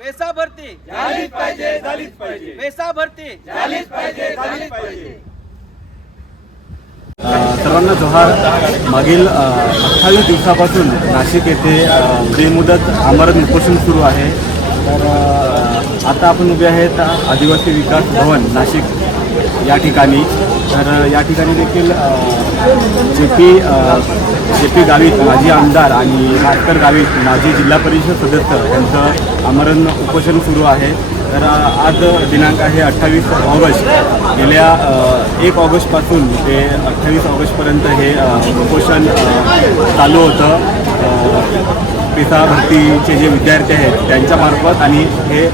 पैसा भरती. झालीच पाहिजे झालीच पाहिजे. पैसा भरती. झालीच पाहिजे झालीच पाहिजे. सर्वांना जोहार. मागील अठ्ठावीस दिवसापासून नाशिक येथे बेमुदत आमरण उपोषण सुरू आहे. तर आता आपण उभे आहेत आदिवासी विकास भवन नाशिक या ठिकाणी. तर या ठिकाणी देखील J P J P Gavit माजी आमदार आणि भास्कर गावित माजी जिल्हा परिषद सदस्य यांचं आमरण उपोषण सुरू आहे. तर आज दिनांक आहे अठ्ठावीस ऑगस्ट. गेल्या एक ऑगस्टपासून ते अठ्ठावीस ऑगस्टपर्यंत हे उपोषण चालू होतं. पिता भरतीचे जे विद्यार्थी आहेत त्यांच्यामार्फत आणि हे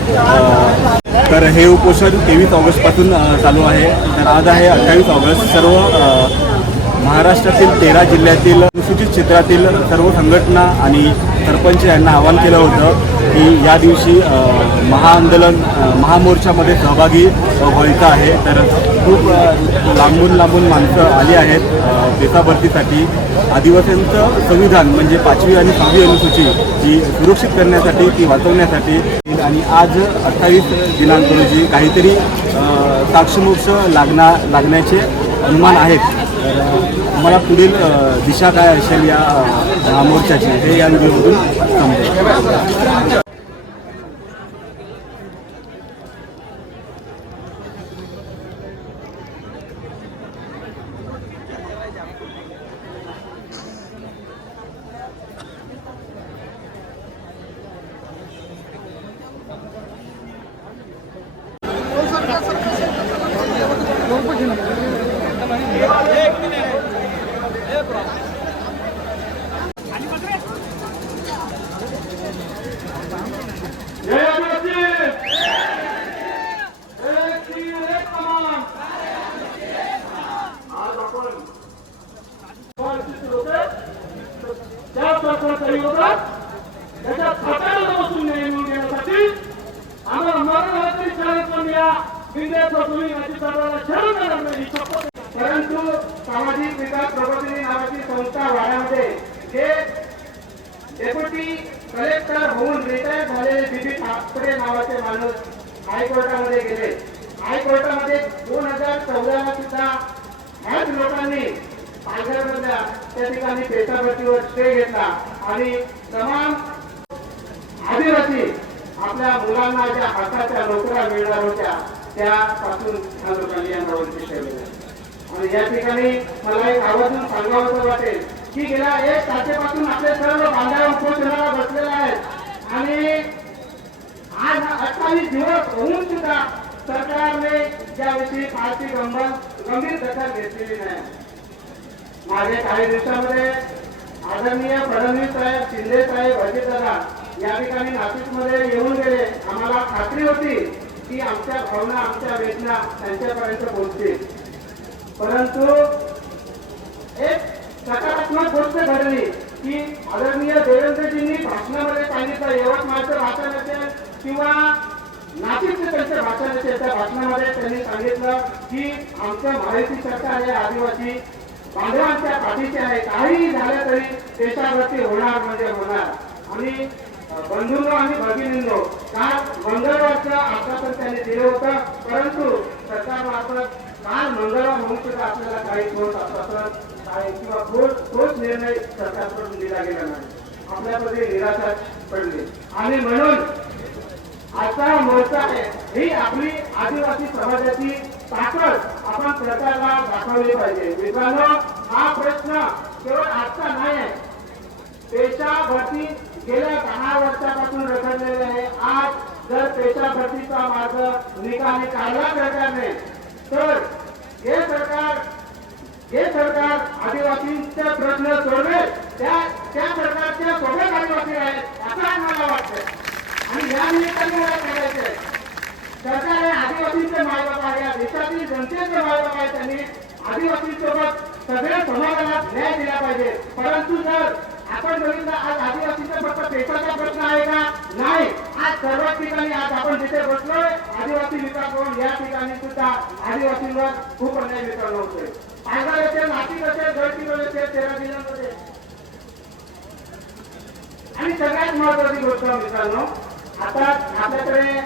तर हे उपोषण तेवीस ऑगस्टपासून चालू आहे. तर आज आहे अठ्ठावीस ऑगस्ट. सर्व महाराष्ट्रातील तेरा जिल्ह्यातील अनुसूचित क्षेत्रातील सर्व संघटना आणि सरपंच यांना आवाहन केलं होतं की या दिवशी महाआंदोलन महामोर्चामध्ये सहभागी व्हायचं आहे. तर खूप लांबून लांबून माणसं आली आहेत देशाभरतीसाठी आदिवासींचं संविधान म्हणजे पाचवी आणि सहावी अनुसूची ही सुरक्षित करण्यासाठी ती वाचवण्यासाठी आणि आज अठ्ठावीस दिनांक रोजी काहीतरी साक्षमोक्ष लागना लागण्याचे अनुमान आहेत तर मला पुढील दिशा काय असेल या महामोर्चाची मोर्चाची हे या व्हिडिओमधून समजेल जय आदिवासी जय श्री रे कमान आज आपण परिस्थिती होते त्या सरकारच्या विरोधात त्याच्या खात्याला बसून निवडून घेण्यासाठी आम्हाला मराठी शाळेत पण या विद्यार्थ्या तुम्ही माझी सरकारला छेडून देणार नाही ही शपथ परंतु आर्थिक विकास प्रबोधिनी नावाची संस्था वाड्यामध्ये जे डेप्युटी कलेक्टर होऊन रिटायर झालेले बीबी ठाकरे नावाचे माणूस हायकोर्टामध्ये गेले. हायकोर्टामध्ये दोन हजार चौदाला सुद्धा ह्याच लोकांनी पालघरमधल्या त्या ठिकाणी पेशाभरतीवर स्टे घेतला. आणि तमाम आदिवासी आपल्या मुलांना ज्या हाताच्या नोकऱ्या मिळणार होत्या त्यापासून ह्या लोकांनी यांना वंचित ठेवलेलं आणि या ठिकाणी मला एक आवर्जून सांगावं वाटेल की गेल्या एक तारखेपासून आपले सर्व बांधव उपोषणाला बसलेले आहेत. आणि आज अठ्ठावीस दिवस होऊन सुद्धा सरकारने याविषयी फारशी गंभीर गंभीर दखल घेतलेली नाही. मागे काही दिवसामध्ये आदरणीय फडणवीस साहेब शिंदे साहेब अजित दादा या ठिकाणी नाशिकमध्ये येऊन गेले. आम्हाला खात्री होती की आमच्या भावना आमच्या वेदना त्यांच्यापर्यंत पोहोचतील. परंतु एक सकारात्मक गोष्ट घडली की आदरणीय देवेंद्रजींनी भाषणामध्ये सांगितलं यवतमाळचं भाषण असेल किंवा नाशिकचं त्यांचं भाषण असेल त्या भाषणामध्ये त्यांनी सांगितलं की आमचं महायुती सरकार हे आदिवासी बांधवांच्या पाठीचे आहे. काहीही झालं तरी देशावरती होणार म्हणजे होणार. आणि बंधूंनो आणि भगिनींनो काल मंगळवारचं आश्वासन त्यांनी दिलं होतं परंतु सरकार मार्फत काल मंगळवार म्हणून सुद्धा आपल्याला काही ठोस आश्वासन काय किंवा ठोस ठोस निर्णय सरकारकडून दिला गेला नाही. आपल्यामध्ये निराशा पडली. आणि म्हणून आता मोर्चा आहे. ही आपली आदिवासी समाजाची ताकद आपण प्रचारला दाखवली पाहिजे. मित्रांनो हा प्रश्न केवळ आजचा नाही आहे. पेशाभरती गेल्या दहा वर्षापासून रखडलेले आहे. आज जर पेशाभरतीचा मार्ग निकाली काढला सरकारने तर हे सरकार हे सरकार आदिवासींचे प्रश्न सोडवेल. त्या त्या सरकारच्या सोबत आदिवासी आहेत असं आम्हाला वाटतं आणि या निमित्ताने मला सांगायचं आहे सरकार हे आदिवासींचे मालक आहे या देशातील जनतेचे मालक आहे त्यांनी आदिवासींसोबत सगळ्या समाजाला न्याय दिला पाहिजे. परंतु जर आपण बघितलं आज आदिवासीचा फक्त पेपरचा प्रश्न आहे का नाही. आज सर्व ठिकाणी आज आपण जिथे बसलोय आदिवासी विकास भवन या ठिकाणी सुद्धा आदिवासींवर खूप अन्याय मित्रांनो होतोय. पालघर असेल नाशिक असेल गडचिरोली असेल तेरा जिल्ह्यांमध्ये. आणि सगळ्यात महत्वाची गोष्ट मित्रांनो आता आपल्याकडे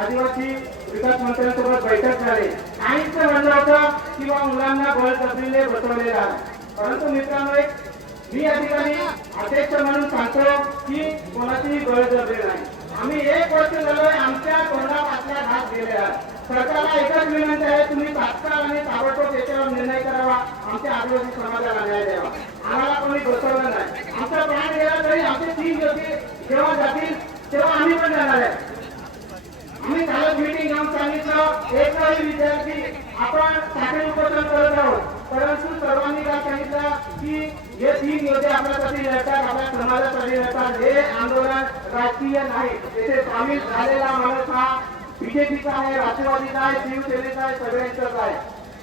आदिवासी विकास मंत्र्यांसोबत बैठक झाली. काहीच म्हणलं होतं किंवा मुलांना बळजबरीने बसवलेले आहे. परंतु मित्रांनो एक मी या ठिकाणी अध्यक्ष म्हणून सांगतो की कोणाचीही बळजबरी नाही. आम्ही एक वर्ष झालोय आमच्या तोंडापासल्या घात गेले सरकारला एकच विनंती आहे तुम्ही तात्काळ आणि ताबडतोब याच्यावर निर्णय करावा. आमच्या आदिवासी समाजाला न्याय द्यावा. आम्हाला कोणी बसवलं नाही. आमचा प्राण गेला तरी आमचे तीन दिवशी जेव्हा जातील तेव्हा आम्ही पण जाणार आहे. आम्ही कालच मीटिंग घेऊन सांगितलं एकही विद्यार्थी आपण साखळी उपक्रम करत आहोत. परंतु सर्वांनी काय सांगितलं की हे तीन योजना आपल्यासाठी लढतात आपल्या समाजासाठी लढतात. हे आंदोलन राजकीय नाही. येथे सामील झालेला माणूस हा बीजेपीचा आहे राष्ट्रवादीचा आहे शिवसेनेचा आहे सगळ्यांचाच आहे.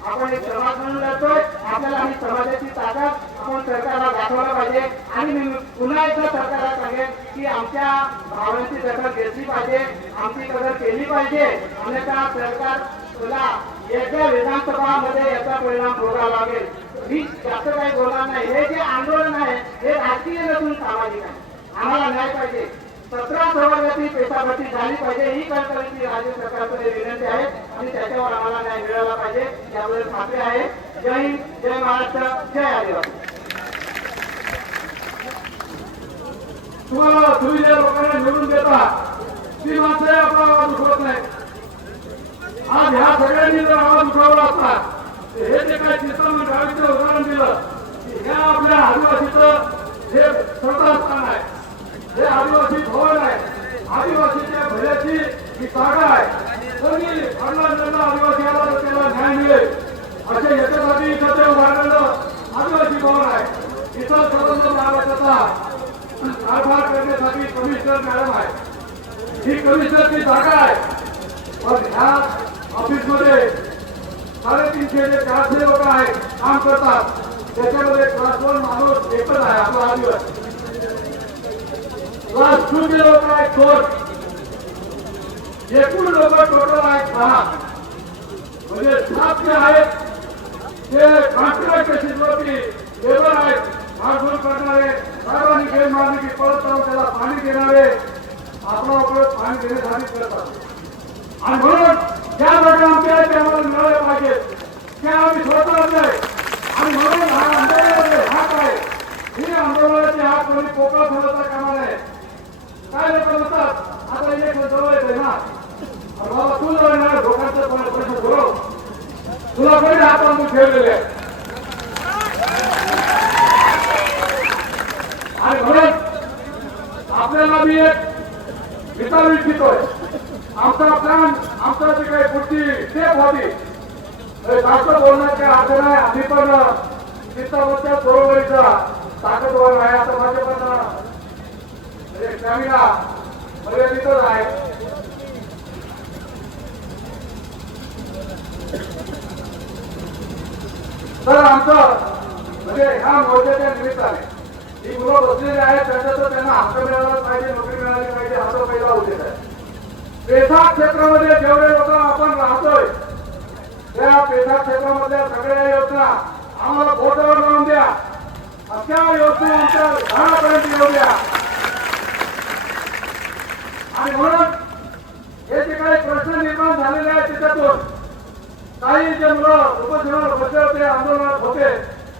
आपण एक समाज म्हणून लढतोय. आपल्याला ही समाजाची ताकद आपण सरकारला दाखवायला पाहिजे. आणि मी पुन्हा एकदा सरकारला सांगेन की आमच्या भावनांची दखल घेतली पाहिजे. आमची कदर केली पाहिजे. अन्यथा सरकार तुला येत्या विधानसभामध्ये याचा परिणाम भोगावा लागेल. मी जास्त काही बोलणार नाही. हे जे आंदोलन आहे हे राजकीय नसून सामाजिक आहे. आम्हाला न्याय पाहिजे. सतरा प्रवर्गाची पेशापट्टी झाली पाहिजे. ही कळकळीची राज्य सरकारकडे विनंती आहे. आणि त्याच्यावर आम्हाला न्याय मिळाला पाहिजे. याबद्दल खात्री आहे. जय हिंद जय महाराष्ट्र जय आदिवासी. तुम्हाला सुविधा लोकांना निवडून देता. ती माणसं आपला आवाज उठवत नाही आज ह्या सगळ्यांनी जर आवाज उठवला असता हे जे काही चित्र मी गावीचं उदाहरण दिलं की ह्या आपल्या आदिवासीचं हे श्रद्धास्थान आहे हे आदिवासी भवन आहे आदिवासीच्या भल्याची ही जागा आहे कोणी अडला नडला आदिवासी आला तर त्याला न्याय मिळेल असे याच्यासाठी इथं उभारलेलं आदिवासी भवन आहे इथं स्वतंत्र महाराष्ट्राचा कारभार करण्यासाठी कमिशनर मॅडम आहे ही कमिशनरची जागा आहे पण ह्या ऑफिसमध्ये साडेतीनशे ते चारशे लोक आहेत काम करतात त्याच्यामध्ये क्लास वन माणूस एकच आहे आपला आदिवास. क्लास टू चे लोक आहेत दोन. एकूण लोक टोटल आहेत सहा म्हणजे सात जे आहेत ते कॉन्ट्रॅक्ट बेसिसवरती लेबर आहेत. मारफूल करणारे सर्वांनी खेळ मारली की परत जाऊन त्याला पाणी देणारे आपला उपयोग पाणी देण्यासाठी करतात. आणि म्हणून ज्या जागा आमच्या आहेत त्या आम्हाला मिळाल्या पाहिजेत त्या आम्ही स्वतः आहे. आणि म्हणून हा आंदोलनाचे हात आहे. ही आंदोलनाचे हात कोणी पोकळ ठेवता कामा नये काय लोक म्हणतात? आता इलेक्शन जवळ येते ना. अरे बाबा तू जवळ ना लोकांचे पण प्रश्न बोलव तुला कोणी हात बांधून ठेवलेले आहे आणि म्हणून आपल्याला मी एक विचारू इच्छितोय आमचा प्लॅन आमचा जे काही पुढची स्टेप होती हे जास्त बोलण्यात काही अर्थ नाही आम्ही पण चित्तावरच्या बरोबरीचा ताकदवर आहे आता भाजपचा म्हणजे स्टॅमिना मर्यादितच आहे. तर आमचं म्हणजे ह्या मोर्चाच्या निमित्ताने ही मुलं बसलेली आहेत त्यांच्यात त्यांना हक्क मिळाला पाहिजे नोकरी मिळाली पाहिजे असं पहिला उद्देश आहे. पेसा क्षेत्रामध्ये जेवढे लोक आपण राहतोय त्या पेसा क्षेत्रामधल्या सगळ्या योजना आम्हाला बोटावर लावून द्या. अशा योजना आमच्या घरापर्यंत येऊ द्या. आणि म्हणून हे जे काही प्रश्न निर्माण झालेले आहेत त्याच्यातून काही जे मुलं उपोषणावर बसले होते आंदोलनात होते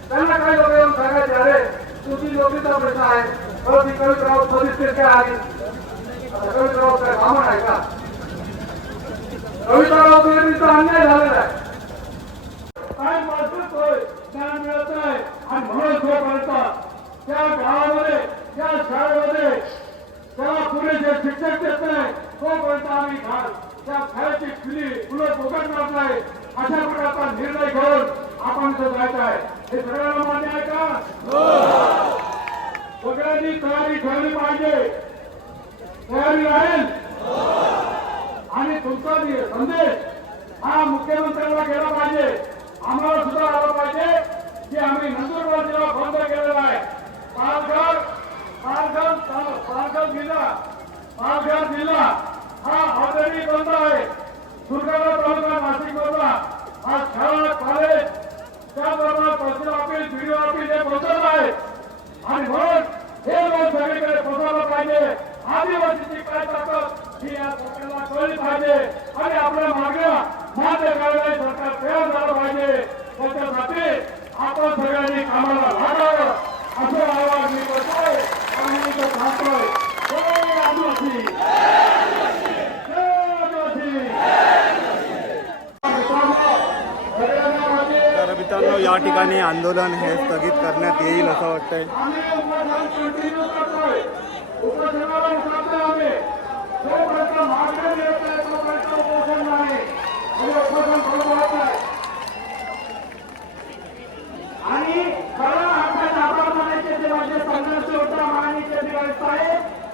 त्यांना काही लोक येऊन सांगायचे अरे तुझी योग्यता प्रश्न आहे. परत कवितराव पोलीस काय आहे कवितराव काय ब्राह्मण आहे का? कविता राव तुझ्या अन्याय झालेला आहे. काय मजबूत होय? ज्ञान मिळत नाही आणि म्हणून जोपर्यंत त्या गावामध्ये त्या शाळेमध्ये त्याला पुरेसे शिक्षक देत नाही तोपर्यंत आम्ही घाल त्या खेळाची खुली फुलं उघडणार नाही. अशा प्रकारचा निर्णय घेऊन आपण इथं जायचं आहे. हे सगळ्यांना मान्य आहे का? सगळ्यांनी तयारी ठेवली पाहिजे. तयारी राहील. आणि तुमचा संदेश हा मुख्यमंत्र्यांना गेला पाहिजे. आम्हाला सुद्धा आला पाहिजे. की आम्ही नंदुरबार जिल्हा बंद केलेला आहे. पालघर पालघर पालघर जिल्हा पालघर जिल्हा हा ऑलरेडी बंद आहे. दुर्गाला तालुका नाशिक मधला. या ठिकाणी आंदोलन हे स्थगित करण्यात येईल असं वाटतंय.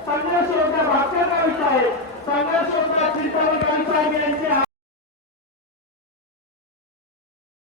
संघर्ष होता भाजपा आहे संघर्ष होता